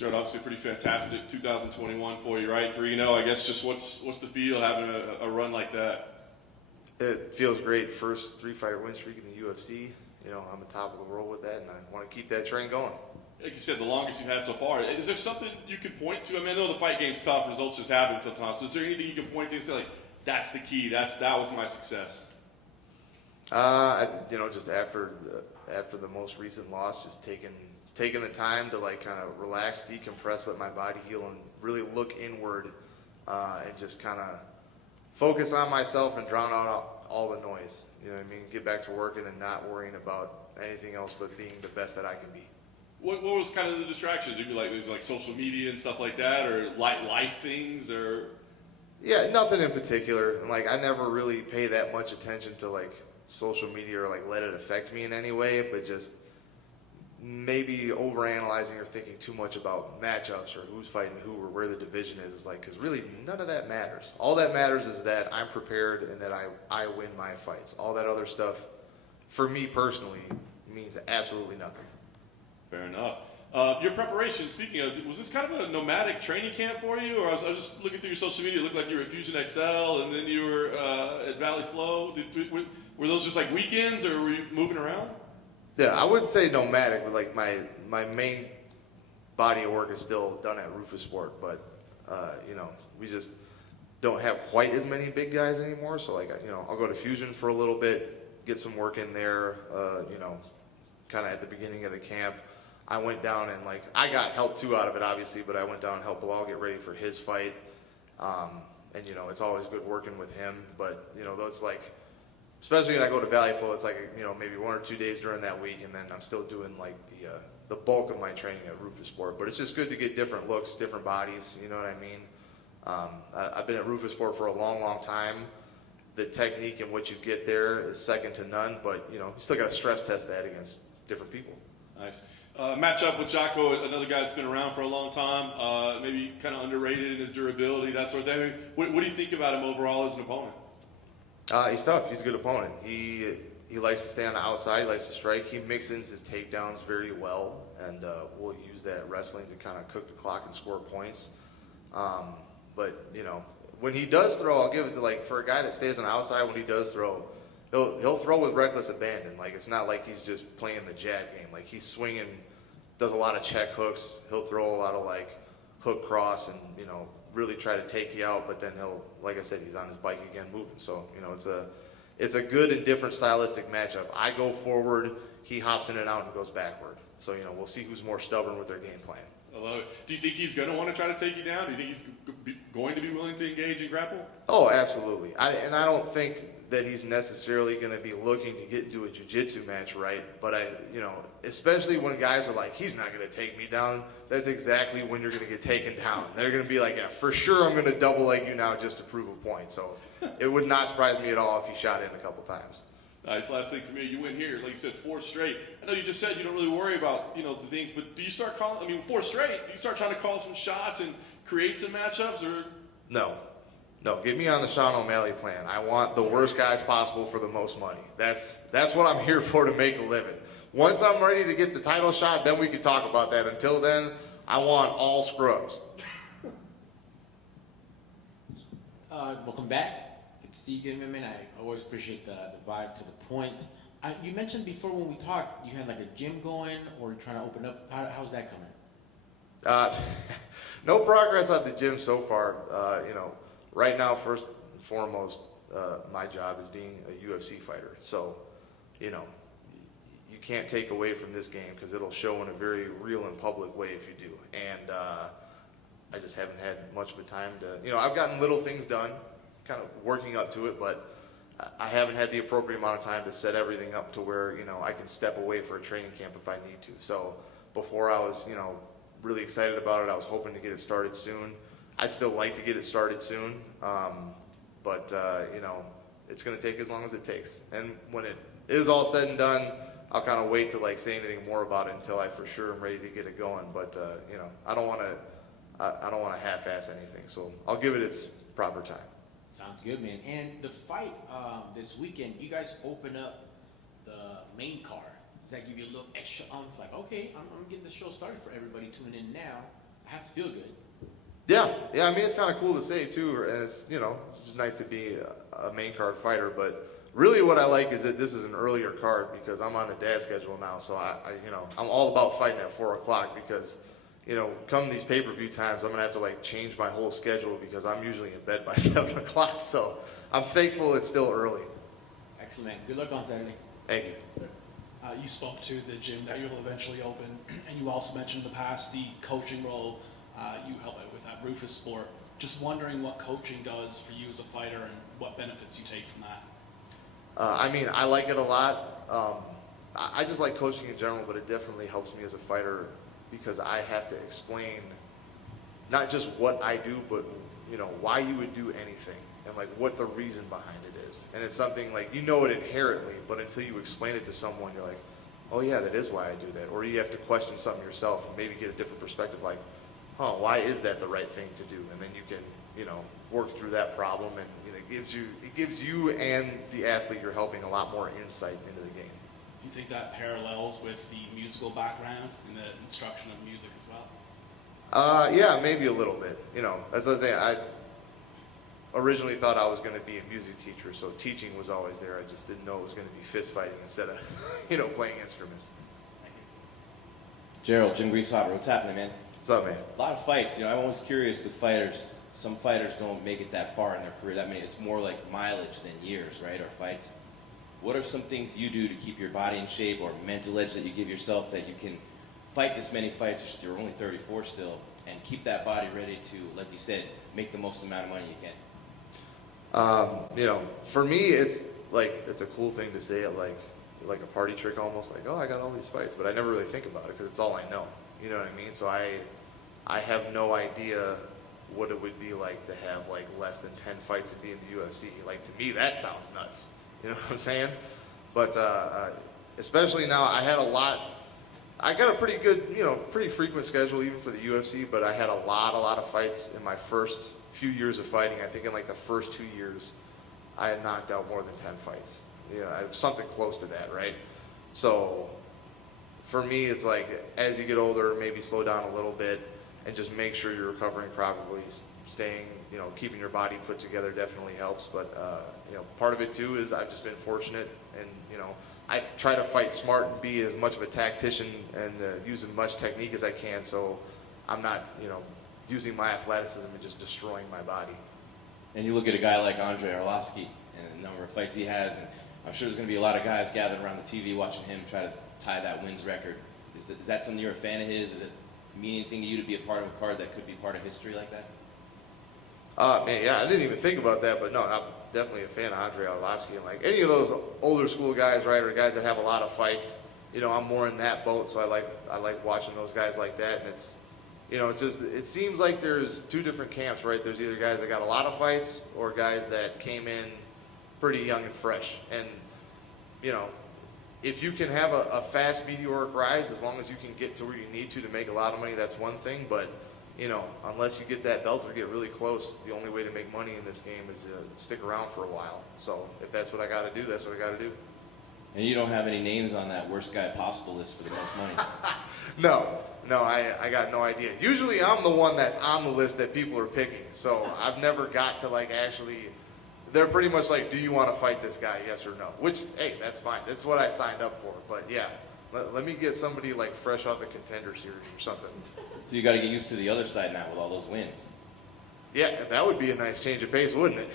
Gerald, obviously pretty fantastic 2021 for you, right? 3-0. I guess just what's the feel having a run like that? It feels great. First 3-fight win streak in the UFC. You know, I'm on top of the world with that, and I want to keep that train going. Like you said, the longest you've had so far. Is there something you can point to? I mean, I know the fight game's tough. Results just happen sometimes. But is there anything you can point to and say, like, that's the key? That was my success? You know, just after the most recent loss, just taking the time to like kind of relax, decompress, let my body heal, and really look inward, and just kind of focus on myself and drown out all the noise. You know what I mean? Get back to working and not worrying about anything else but being the best that I can be. What was kind of the distractions? You'd be like, there's like social media and stuff like that, or life things, or? Yeah, nothing in particular. And like, I never really pay that much attention to like social media or like let it affect me in any way, but just maybe overanalyzing or thinking too much about matchups or who's fighting who or where the division is like, because really none of that matters. All that matters is that I'm prepared and that I win my fights. All that other stuff, for me personally, means absolutely nothing. Fair enough. Your preparation, speaking of, was this kind of a nomadic training camp for you? Or I was just looking through your social media, it looked like you were at Fusion XL and then you were at Valley Flow. Were those just like weekends or were you moving around? Yeah, I wouldn't say nomadic, but like my main body of work is still done at Rufus Sport, but you know, we just don't have quite as many big guys anymore. So like, you know, I'll go to Fusion for a little bit, get some work in there, you know, kind of at the beginning of the camp. I went down and like, I got help too out of it obviously, but I went down and helped Bilal get ready for his fight. And you know, it's always good working with him, but you know, those like, especially when I go to Valley Flow, it's like, you know, maybe 1 or 2 days during that week, and then I'm still doing like the bulk of my training at Rufus Sport. But it's just good to get different looks, different bodies, you know what I mean? I've been at Rufus Sport for a long, long time. The technique in which you get there is second to none, but you know, you still got to stress test that against different people. Nice. Match up with Jotko, another guy that's been around for a long time, maybe kind of underrated in his durability, that sort of thing. What do you think about him overall as an opponent? He's tough. He's a good opponent. He likes to stay on the outside. He likes to strike. He mixes his takedowns very well, and we'll use that wrestling to kind of cook the clock and score points. But you know, when he does throw, I'll give it to like for a guy that stays on the outside. When he does throw, he'll throw with reckless abandon. Like it's not like he's just playing the jab game. Like he's swinging, does a lot of check hooks. He'll throw a lot of like hook cross and you know really try to take you out. But then he'll, like I said, he's on his bike again moving. So you know it's a good and different stylistic matchup. I go forward, he hops in and out and goes backward. So you know we'll see who's more stubborn with their game plan. I love it. Do you think he's going to want to try to take you down? Do you think he's going to be willing to engage and grapple? Oh, absolutely. I don't think that he's necessarily going to be looking to get into a jiu-jitsu match, right? But you know, especially when guys are like, he's not going to take me down, that's exactly when you're going to get taken down. They're going to be like, yeah, for sure I'm going to double leg you now just to prove a point. So it would not surprise me at all if he shot in a couple times. Nice. Last thing for me, you win here, like you said, 4 straight. I know you just said you don't really worry about, you know, the things, but do you start calling, I mean, 4 straight, do you start trying to call some shots and create some matchups, or? No, get me on the Sean O'Malley plan. I want the worst guys possible for the most money. That's what I'm here for, to make a living. Once I'm ready to get the title shot, then we can talk about that. Until then, I want all scrubs. Welcome back. Good to see you again, man. I always appreciate the vibe to the point. You mentioned before when we talked, you had like a gym going or trying to open up. How's that coming? No progress at the gym so far. You know, right now, first and foremost, my job is being a UFC fighter. So, you know, you can't take away from this game because it'll show in a very real and public way if you do. And I just haven't had much of a time to, you know, I've gotten little things done, kind of working up to it, but I haven't had the appropriate amount of time to set everything up to where, you know, I can step away for a training camp if I need to. So before I was, you know, really excited about it, I was hoping to get it started soon. I'd still like to get it started soon, but you know, it's going to take as long as it takes. And when it is all said and done, I'll kind of wait to like say anything more about it until I for sure am ready to get it going. But you know, I don't want to half-ass anything, so I'll give it its proper time. Sounds good, man. And the fight this weekend, you guys open up the main card. Does that give you a little extra like, okay, I'm getting the show started for everybody tuning in now. has to feel good. Yeah. I mean, it's kind of cool to say too, and it's it's just nice to be a main card fighter. But really, what I like is that this is an earlier card because I'm on the dad schedule now, so I'm all about fighting at 4 o'clock because come these pay-per-view times, I'm gonna have to like change my whole schedule because I'm usually in bed by 7 o'clock. So I'm thankful it's still early. Excellent. Good luck on Saturday. Thank you. You spoke to the gym that you'll eventually open, and you also mentioned in the past the coaching role you help out with at Rufus Sport. Just wondering what coaching does for you as a fighter and what benefits you take from that. I mean, I like it a lot. I just like coaching in general, but it definitely helps me as a fighter because I have to explain not just what I do, but why you would do anything and like what the reason behind it is. And it's something like it inherently, but until you explain it to someone, you're like, oh yeah, that is why I do that. Or you have to question something yourself and maybe get a different perspective, like, why is that the right thing to do? And then you can work through that problem, and it gives you and the athlete you're helping a lot more insight into the game. Do you think that parallels with the musical background and the instruction of music as well? Yeah, maybe a little bit. That's the thing. I originally thought I was going to be a music teacher, so teaching was always there. I just didn't know it was going to be fist fighting instead of, playing instruments. Thank you. Gerald, Jim Greensauber, what's happening, man? What's up, man? A lot of fights. I'm always curious with fighters. Some fighters don't make it that far in their career. It's more like mileage than years, right? Or fights. What are some things you do to keep your body in shape, or mental edge that you give yourself that you can fight this many fights? You're only 34 still, and keep that body ready to, like you said, make the most amount of money you can. For me, it's a cool thing to say it like a party trick almost, like, oh, I got all these fights, but I never really think about it because it's all I know. You know what I mean? So I have no idea what it would be like to have like less than 10 fights and be in the UFC. Like, to me, that sounds nuts. You know what I'm saying? But especially now, I got a pretty good, pretty frequent schedule even for the UFC, but I had a lot of fights in my first few years of fighting. I think in like the first 2 years, I had knocked out more than 10 fights. Something close to that, right? So for me, it's like, as you get older, maybe slow down a little bit and just make sure you're recovering properly. Staying, keeping your body put together definitely helps. But, part of it too is I've just been fortunate, and, I try to fight smart and be as much of a tactician and use as much technique as I can, so I'm not, using my athleticism and just destroying my body. And you look at a guy like Andrei Arlovski and the number of fights he has, and I'm sure there's going to be a lot of guys gathered around the TV watching him try to tie that wins record. Is that something you're a fan of his? Does it mean anything to you to be a part of a card that could be part of history like that? Man, yeah, I didn't even think about that, but no, I'm definitely a fan of Andrei Arlovski. And like any of those older school guys, right, or guys that have a lot of fights, I'm more in that boat, so I like watching those guys like that. And it's, it's just, it seems like there's two different camps, right? There's either guys that got a lot of fights or guys that came in pretty young and fresh. And, if you can have a fast meteoric rise, as long as you can get to where you need to make a lot of money, that's one thing. But, unless you get that belt or get really close, the only way to make money in this game is to stick around for a while. So if that's what I got to do, that's what I got to do. And you don't have any names on that worst guy possible list for the most money? No, I got no idea. Usually I'm the one that's on the list that people are picking. So I've never got to actually, they're pretty much like, do you want to fight this guy, yes or no? Which, hey, that's fine. That's what I signed up for. But yeah, let me get somebody fresh off the Contender Series or something. So you got to get used to the other side now with all those wins. Yeah, that would be a nice change of pace, wouldn't it?